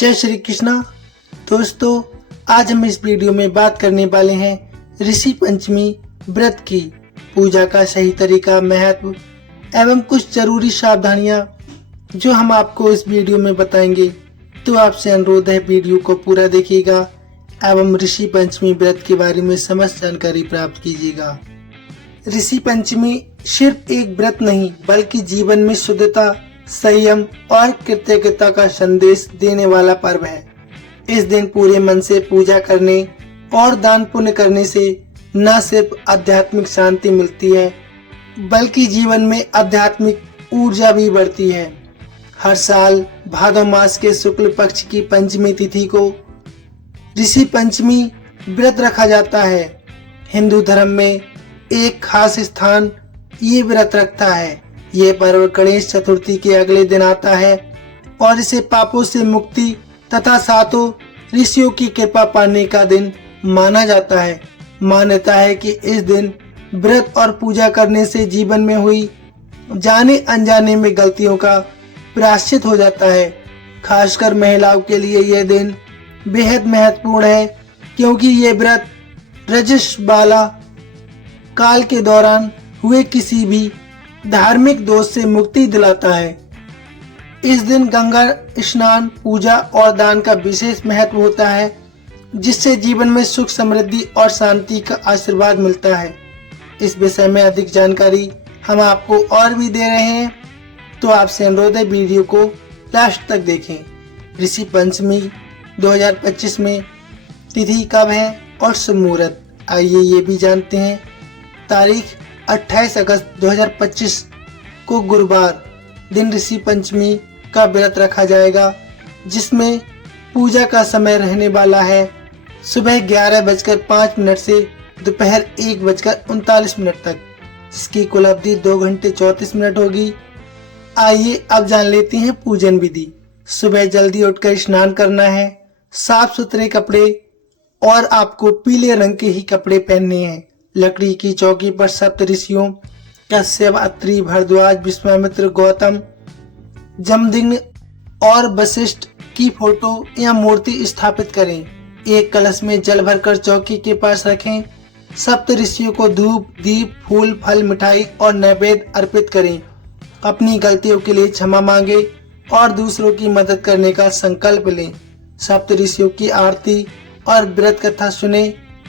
जय श्री कृष्णा। दोस्तों, आज हम इस वीडियो में बात करने वाले हैं ऋषि पंचमी व्रत की पूजा का सही तरीका, महत्व एवं कुछ जरूरी सावधानियां जो हम आपको इस वीडियो में बताएंगे। तो आपसे अनुरोध है, वीडियो को पूरा देखिएगा एवं ऋषि पंचमी व्रत के बारे में समस्त जानकारी प्राप्त कीजिएगा। ऋषि पंचमी सिर्फ एक व्रत नहीं बल्कि जीवन में शुद्धता, संयम और कृतज्ञता का संदेश देने वाला पर्व है। इस दिन पूरे मन से पूजा करने और दान पुण्य करने से न सिर्फ आध्यात्मिक शांति मिलती है बल्कि जीवन में आध्यात्मिक ऊर्जा भी बढ़ती है। हर साल भादव मास के शुक्ल पक्ष की पंचमी तिथि को ऋषि पंचमी व्रत रखा जाता है। हिंदू धर्म में एक खास स्थान ये व्रत रखता है। ये पर्व गणेश चतुर्थी के अगले दिन आता है और इसे पापों से मुक्ति तथा सातों ऋषियों की कृपा पाने का दिन माना जाता है। मान्यता है कि इस दिन व्रत और पूजा करने से जीवन में हुई जाने अनजाने में गलतियों का प्रायश्चित हो जाता है। खासकर महिलाओं के लिए यह दिन बेहद महत्वपूर्ण है क्योंकि ये व्रत रजस्वाला काल के दौरान हुए किसी भी धार्मिक दोष से मुक्ति दिलाता है। इस दिन गंगा स्नान, पूजा और दान का विशेष महत्व होता है जिससे जीवन में सुख, समृद्धि और शांति का आशीर्वाद मिलता है। इस विषय में अधिक जानकारी हम आपको और भी दे रहे हैं, तो आपसे अनुरोध है वीडियो को लास्ट तक देखें। ऋषि पंचमी 2025 में तिथि कब है और शुभ मुहूर्त, आइए ये भी जानते हैं। तारीख 28 अगस्त 2025 को गुरुवार दिन ऋषि पंचमी का व्रत रखा जाएगा, जिसमें पूजा का समय रहने वाला है सुबह 11:05 से दोपहर 1:39 तक, जिसकी कुल अवधि 2 घंटे 34 मिनट होगी। आइए अब जान लेते हैं पूजन विधि। सुबह जल्दी उठकर स्नान करना है, साफ सुथरे कपड़े और आपको पीले रंग के ही कपड़े पहनने हैं। लकड़ी की चौकी पर सप्त ऋषियों कश्यप, अत्रि, भरद्वाज, विश्वामित्र, गौतम, जमदग्नि और वशिष्ठ की फोटो या मूर्ति स्थापित करें। एक कलश में जल भरकर चौकी के पास रखें। सप्त ऋषियों को धूप, दीप, फूल, फल, मिठाई और नैवेद्य अर्पित करें। अपनी गलतियों के लिए क्षमा मांगे और दूसरों की मदद करने का संकल्प लें। सप्त ऋषियों की आरती और व्रत कथा सुने।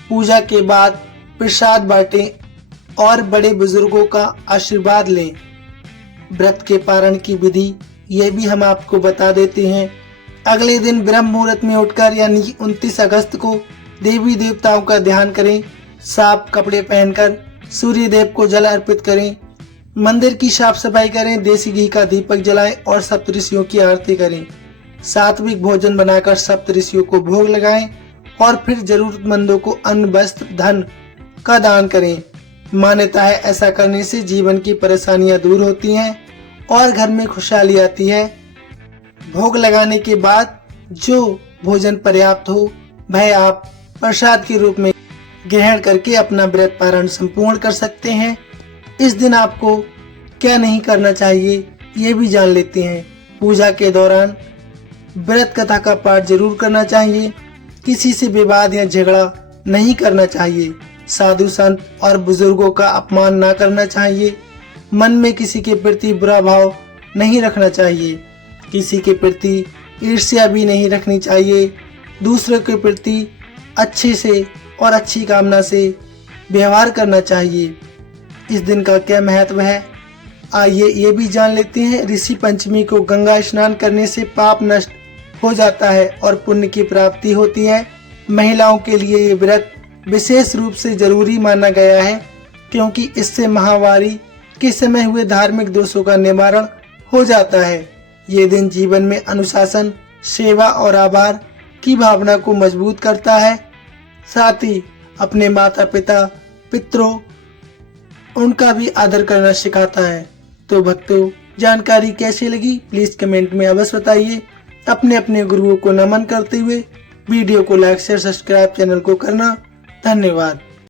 पूजा के बाद प्रसाद बांटें और बड़े बुजुर्गों का आशीर्वाद लें। व्रत के पारण की विधि ये भी हम आपको बता देते हैं। अगले दिन ब्रह्म मुहूर्त में उठकर यानी 29 अगस्त को देवी देवताओं का ध्यान करें। साफ कपड़े पहनकर सूर्य देव को जल अर्पित करें। मंदिर की साफ सफाई करें, देसी घी का दीपक जलाएं और सप्त ऋषियों की आरती करें। सात्विक भोजन बनाकर सप्त ऋषियों को भोग लगाएं और फिर जरूरतमंदों को अन्न, वस्त्र, धन का दान करें। मान्यता है ऐसा करने से जीवन की परेशानियां दूर होती हैं और घर में खुशहाली आती है। भोग लगाने के बाद जो भोजन पर्याप्त हो वह आप प्रसाद के रूप में ग्रहण करके अपना व्रत पारण संपूर्ण कर सकते हैं। इस दिन आपको क्या नहीं करना चाहिए ये भी जान लेते हैं। पूजा के दौरान व्रत कथा का पाठ जरूर करना चाहिए। किसी से विवाद या झगड़ा नहीं करना चाहिए। साधु संत और बुजुर्गों का अपमान ना करना चाहिए। मन में किसी के प्रति बुरा भाव नहीं रखना चाहिए। किसी के प्रति ईर्ष्या भी नहीं रखनी चाहिए। दूसरों के प्रति अच्छे से और अच्छी कामना से व्यवहार करना चाहिए। इस दिन का क्या महत्व है, आइए ये भी जान लेते हैं। ऋषि पंचमी को गंगा स्नान करने से पाप नष्ट हो जाता है और पुण्य की प्राप्ति होती है। महिलाओं के लिए ये व्रत विशेष रूप से जरूरी माना गया है क्योंकि इससे माहवारी के समय हुए धार्मिक दोषों का निवारण हो जाता है। ये दिन जीवन में अनुशासन, सेवा और आभार की भावना को मजबूत करता है। साथ ही अपने माता पिता, पितरों उनका भी आदर करना सिखाता है। तो भक्तों, जानकारी कैसी लगी प्लीज कमेंट में अवश्य बताइए। अपने अपने गुरुओं को नमन करते हुए वीडियो को लाइक, शेयर, सब्सक्राइब चैनल को करना। धन्यवाद।